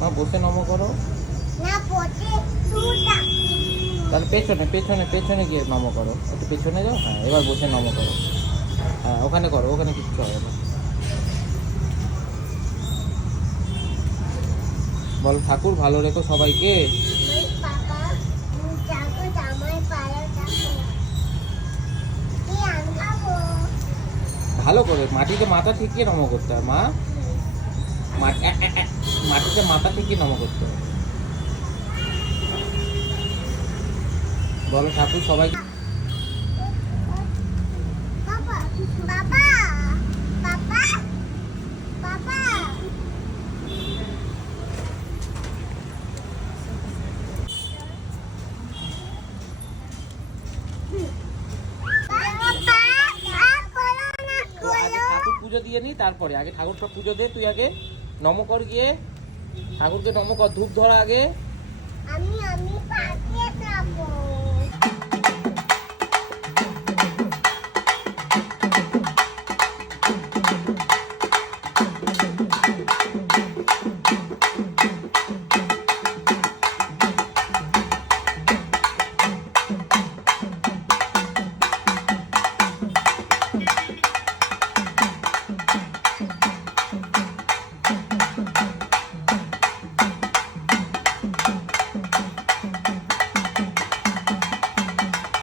মা বসে নম করো। তাহলে পেছনে পেছনে পেছনে গিয়ে নম করো, একটু পেছনে যাও। হ্যাঁ এবার বসে নম করো। হ্যাঁ ওখানে করো, ওখানে কিচ্ছু হবে না। বলো ঠাকুর ভালো রেখো সবাইকে। ভালো করে মাটিতে মাথা ঠিকিয়ে নম করতে হয় মা। মাটিতে মাথা ঠিকিয়ে নম করতে হয়। বলো ঠাকুর সবাই। ঠাকুর পুজো দিয়ে নি, তারপরে আগে ঠাকুরটা পুজো দে। তুই আগে নম কর গিয়ে, ঠাকুরকে নম কর, ধূপ ধরা আগে। আমি পাঠিয়ে যাবো।